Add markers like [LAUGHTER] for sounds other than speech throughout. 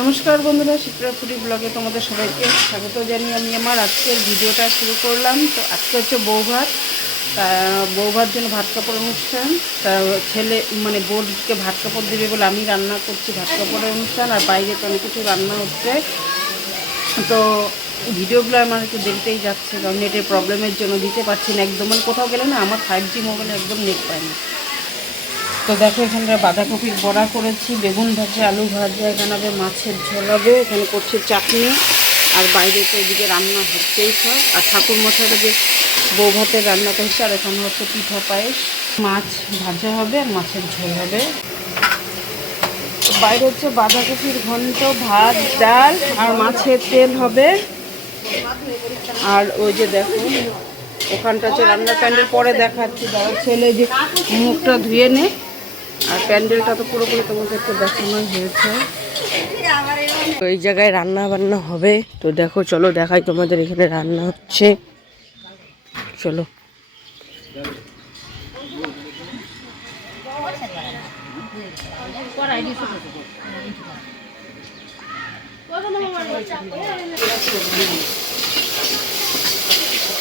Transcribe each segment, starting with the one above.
নমস্কার বন্ধুরা শিপ্রাপুরি ব্লগে তোমাদের সবাইকে স্বাগত জানিয়ে আমি আমার আজকের ভিডিওটা শুরু করলাম। তো আজকে হচ্ছে বৌভাত। তা বৌভাত জন্য ভাত কাপড় অনুষ্ঠান। তা ছেলে মানে বোর্ডকে ভাত কাপড় দেবে বলে আমি রান্না করছি ভাত কাপড়ের অনুষ্ঠান আর বাইরে তো অনেক কিছু রান্না হচ্ছে। তো ভিডিওগুলো আমার একটু দেরিতেই যাচ্ছে, কারণ নেটের প্রবলেমের জন্য দিতে পারছি না। একদম মানে কোথাও গেলে না আমার ফাইভ জি মোবাইলে একদম নেট পায় না। তো দেখো এখানে বাঁধাকপির বড়া করেছি, বেগুন ভাজা, আলু ভাজা, এখানে মাছের ঝোল হবে, এখানে করছে চাটনি, আর বাইরে তো এদিকে রান্না হচ্ছেই সব, আর ঠাকুর মশাইটা যে বউ ভাতের রান্না করছে, আর এখানে হচ্ছে পিঠা পায়েস। মাছ ভাজা হবে, আর মাছের ঝোল হবে। বাইরে হচ্ছে বাঁধাকপির ঘন্ট, ভাত, ডাল, আর মাছের তেল হবে। আর ওই যে দেখো, ওখানটা হচ্ছে রান্না প্যান্ডেল, পরে দেখাচ্ছি দাদা ছেলে যে মুখটা ধুয়ে নে। আর প্যান্ডেলটা তো পুরোপুরি তোমাদেরকে দেখানো হয়েছে। তো এই জায়গায় রান্না বান্না হবে। তো দেখো, চলো দেখাই তোমাদের এখানে রান্না হচ্ছে। চলো।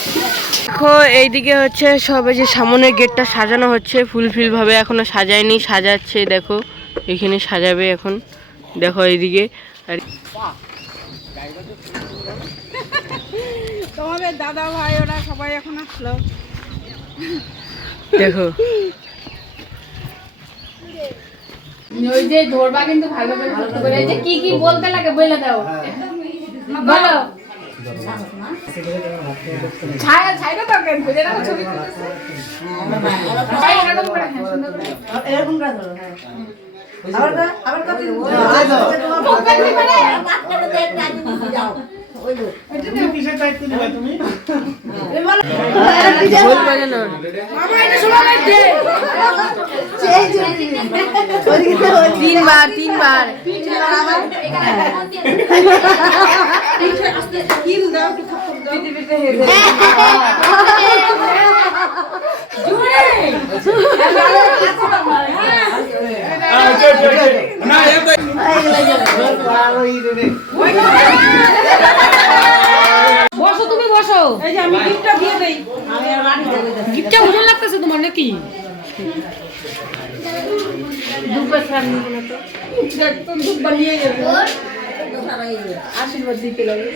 দেখো এইদিকে হচ্ছে সবে যে সামনের গেটটা সাজানো হচ্ছে ফুল ফিল ভাবে এখনও সাজায়নি সাজাচ্ছে দেখো এখানে সাজাবে এখন। দেখো এইদিকে আর তোমাদের দাদা ভাই ওরা সবাই এখন আসলো দেখো। ওই যে ধরবা কিন্তু ভালো করে ধরতে করে। এই যে কি কি বলতে লাগে বলে দাও। বলো। এরকম করে হলো হ্যাঁ আবার তিনবার তিনবার। বসো তুমি বসো। এই যে আমি গিফটটা দিয়ে দেই। আমি আর গিফটটা ওজন লাগতেছে তোমার নাকি? একদম দুধ বানিয়ে যাবে আশীর্বাদ দিতে লাগে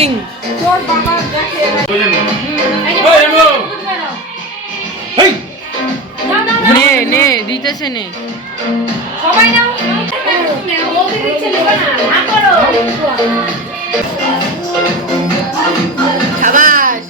আনবক্সিং তোর বাবা দেখে নে নে দিতেছে নে সবাই নাও সাবাস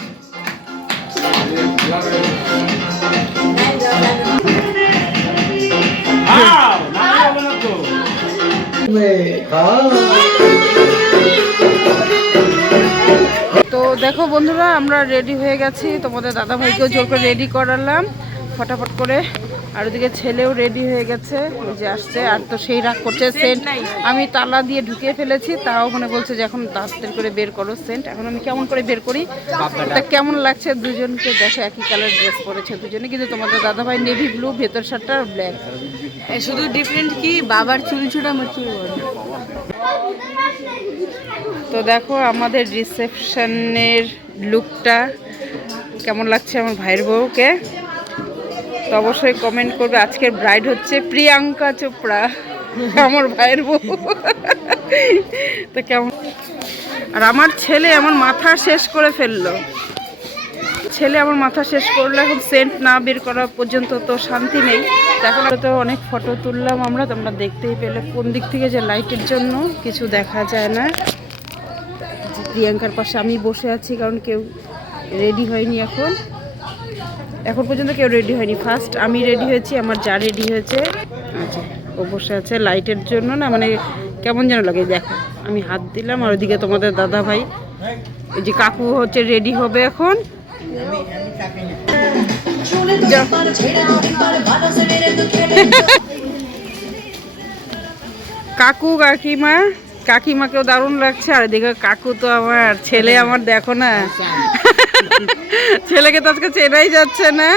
দেখো বন্ধুরা, আমরা রেডি হয়ে গেছি। তোমাদের দাদা ভাইকেও জোর করে রেডি করালাম। ফটাফট করে আর ওদিকে ছেলেও রেডি হয়ে গেছে। ওই যে আসছে আর তো সেই রাগ করছে সেন্ট আমি তালা দিয়ে ঢুকিয়ে ফেলেছি তাও মানে বলছে যে এখন তাড়াতাড়ি করে বের করো সেন্ট এখন আমি কেমন করে বের করি? তা কেমন লাগছে? দুজনকে দেখো একই কালার ড্রেস পরেছে দুজনে কিন্তু তোমাদের দাদা ভাই নেভি ব্লু ভেতর শার্টটা আর ব্ল্যাক শুধু ডিফারেন্ট কি? বাবার চুল ছোট আমার চুল বড়। তো দেখো আমাদের রিসেপশনের লুকটা কেমন লাগছে আমার ভাইয়ের বউকে? তো অবশ্যই কমেন্ট করবে। আজকের ব্রাইড হচ্ছে প্রিয়াঙ্কা চোপড়া, আমার ভাইয়ের বউ। তো কেমন? আর আমার ছেলে আমার মাথা শেষ করে ফেলল। ছেলে আমার মাথা শেষ করল, এখন সেন্ট না বের করা পর্যন্ত তো শান্তি নেই। এখন তো অনেক ফটো তুললাম আমরা, তোমরা দেখতেই পেলে কোন দিক থেকে যে লাইটের জন্য, কিছু দেখা যায় না। প্রিয়াঙ্কার পাশে আমি বসে আছি, কারণ কেউ রেডি হয়নি এখন। এখন পর্যন্ত কেউ রেডি হয়নি। ফার্স্ট আমি রেডি হয়েছি আমার যা রেডি হয়েছে। আচ্ছা। ও বসে আছে লাইটের জন্য না মানে কেমন যেন লাগে দেখো। আমি হাত দিলাম আর ওদিকে তোমাদের দাদা ভাই। এই যে কাকু হচ্ছে রেডি হবে এখন। কাকু কাকিমা কাকিমাকেও দারুণ লাগছে আর এদিকে কাকু তো আমার ছেলে আমার দেখো না। ছেলেকে তো আজকে চেনাই যাচ্ছে না।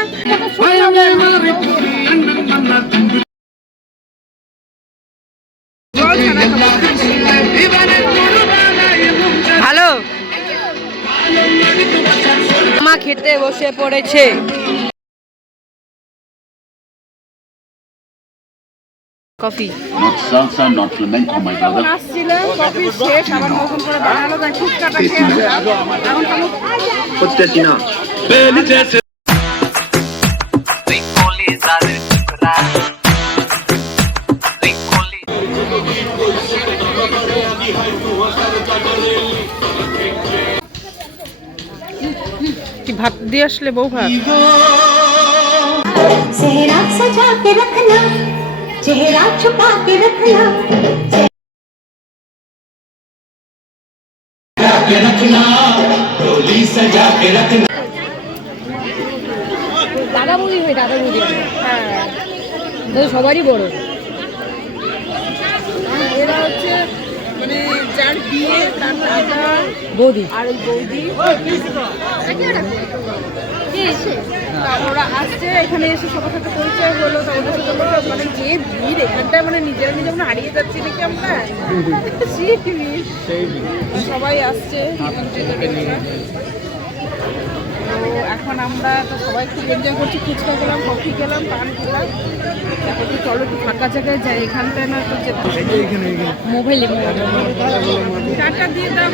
হ্যালো। মা খেতে বসে পড়েছে। Coffee. Not salsa, not flamenco, my brother. Coffee শেষ আবার নতুন করে বানালো তাই খেয়ে কি ভাত দিয়ে আসলে বউ ভাত? चेहरा सजा के रखना चेहरा छुपा के रखना দাদা বৌদি হয় দাদা বৌদি হ্যাঁ সবারই বড় এরা হচ্ছে মানে যার বিয়ে তার দাদা বৌদি আর ওই বৌদি তা ওরা আসছে এখানে এসে সবার সাথে পরিচয় হলো তা ওদের সাথে বললো, মানে যে ভিড় এখানটায় মানে নিজেরা নিজে মানে হারিয়ে যাচ্ছি নাকি আমরা। সেই ভিড়। সবাই আসছে এখন আমরা তো সবাই খুব এনজয় করছি ফুচকা খেলাম কফি খেলাম পান খেলাম। এখন তো চলো একটু ফাঁকা জায়গায় যাই এখানটায় না তো যেতে মোবাইলে টাকা দিয়ে দাও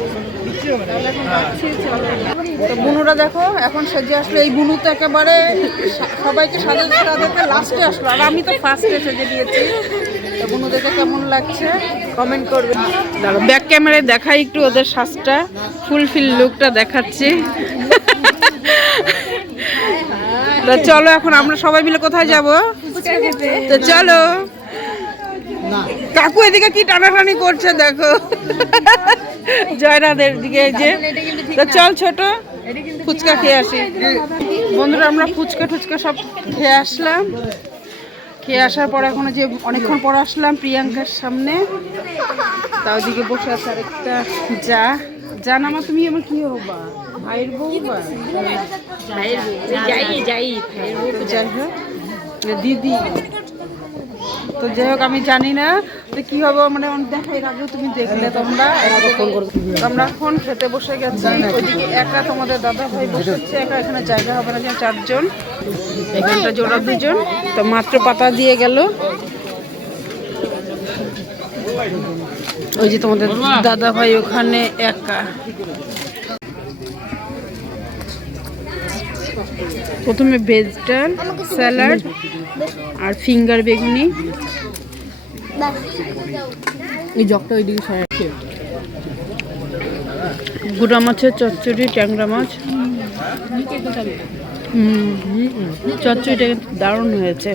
[LAUGHS] তো বুনুরা দেখো, এখন সেজে আসলো। এই বুনু তো একেবারে সবাইকে সাজাতে সাজাতে লাস্টে আসলো। আর আমি তো ফার্স্টে সেজে দিয়েছি। তো বুনু দেখে কেমন লাগছে? কমেন্ট করবে। দাঁড়ো ব্যাক ক্যামেরায় দেখাই একটু ওদের শ্বাসটা ফুলফিল লুকটা দেখাচ্ছি। তো চলো, এখন আমরা সবাই মিলে কোথায় যাব? তো চলো। কাকু এদিকে কি টানাটানি করছে দেখো। জয়রাদের দিকে যে। তো চল ছোট ফুচকা খেয়ে আসি। বন্ধুরা আমরা ফুচকা টুচকা সব খেয়ে আসলাম। খেয়ে আসার পর এখন যে অনেকক্ষণ পর আসলাম প্রিয়াঙ্কার সামনে। তা ওদিকে বসে আছে আরেকটা যা। যা নামা তুমি আমার কি হবা? ভাইয়ের বউ বা? ভাইয়ের বউ। যাই যাই ভাইয়ের বউ যাই হোক দিদি। তো যাই হোক আমি জানি না তো কি হবে মানে অনেক দেখা এর আগেও তুমি দেখলে তোমরা। আমরা এখন খেতে বসে গেছি ওইদিকে একা তোমাদের দাদা ভাই বসেছে একা এখানে জায়গা হবে না যে চারজন। এখানটা জোড়া দুজন তো মাত্র পাতা দিয়ে গেল। ওই যে তোমাদের দাদা ভাই ওখানে একা। প্রথমে ভেজিটাল স্যালাড আর ফিঙ্গার বেগুনি। এই জগটা ওইদিকে সরাই গুড়া মাছের চচ্চড়ি ট্যাংরা মাছ। চচ্চড়িটা কিন্তু দারুণ হয়েছে।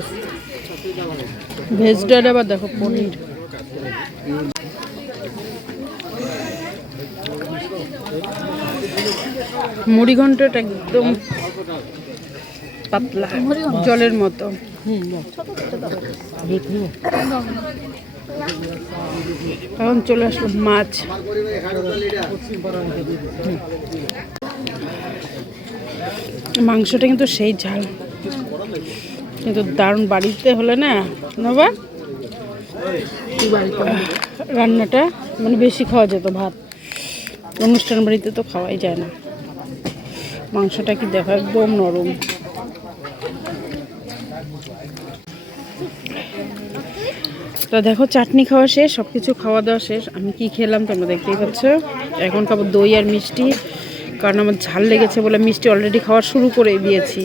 ভেজ ডাল আবার দেখো পনির। মুড়ি ঘন্টটা একদম পাতলা, জলের মতো। এখন চলে আসলো মাছ। মাংসটা কিন্তু সেই ঝাল। কিন্তু দারুণ বাড়িতে হলে না নবা রান্নাটা মানে বেশি খাওয়া যেত ভাত। অনুষ্ঠান বাড়িতে তো খাওয়াই যায় না। মাংসটা কি দেখো একদম নরম। তো দেখো, চাটনি খাওয়া শেষ সব কিছু খাওয়া দাওয়া শেষ। আমি কি খেলাম তোমরা দেখতেই পাচ্ছ? এখন খাব দই আর মিষ্টি, কারণ আমার ঝাল লেগেছে বলে মিষ্টি অলরেডি খাওয়া শুরু করে দিয়েছি।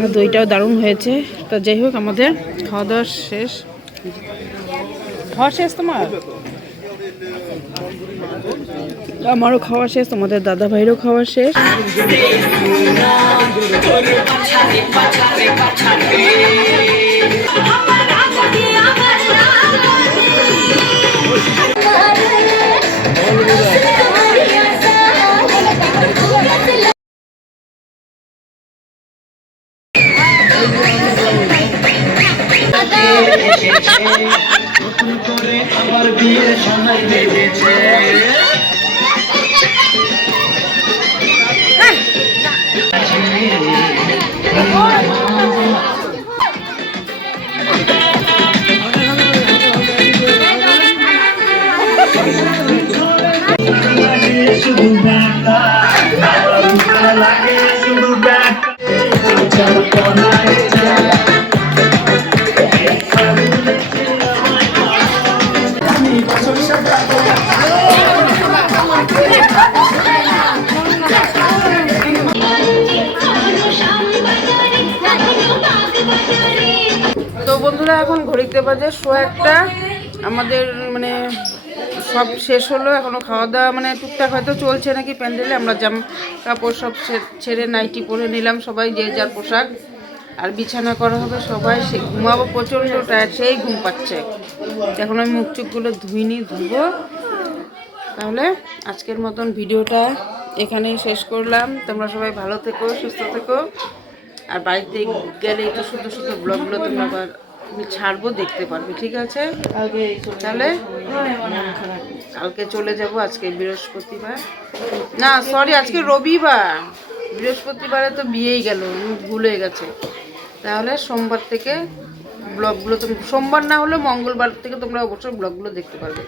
আর দইটাও দারুণ হয়েছে। তো যাই হোক, আমাদের খাওয়া দাওয়া শেষ। খাওয়া শেষ তোমার? আমারও খাওয়া শেষ, তোমাদের দাদা ভাইয়েরও খাওয়া শেষ। শো একটা। আমাদের মানে সব শেষ হলো, এখনও খাওয়া দাওয়া মানে টুকটাক হয়তো চলছে নাকি প্যান্ডেলে। আমরা জাম কাপড় সব ছেড়ে নাইটি পরে নিলাম সবাই, যে যার পোশাক। আর বিছানা করা হবে সবাই, সে ঘুমাবো প্রচণ্ড টায়ার সেই ঘুম পাচ্ছে। এখন আমি মুখ চুখগুলো ধুইনি ধুবো। তাহলে আজকের মতন ভিডিওটা এখানেই শেষ করলাম। তোমরা সবাই ভালো থেকো, সুস্থ থেকো। আর বাড়িতে গেলে একটু শুধু শুধু ব্লগগুলো তোমরা আমি ছাড়বো দেখতে পারবে ঠিক আছে? তাহলে? কালকে চলে যাব আজকে বৃহস্পতিবার। না সরি আজকে রবিবার। বৃহস্পতিবারে তো বিয়েই গেল ভুলে গেছে। তাহলে সোমবার থেকে ব্লগগুলো তো সোমবার না হলে মঙ্গলবার থেকে তোমরা অবশ্যই ব্লগগুলো দেখতে পারবে।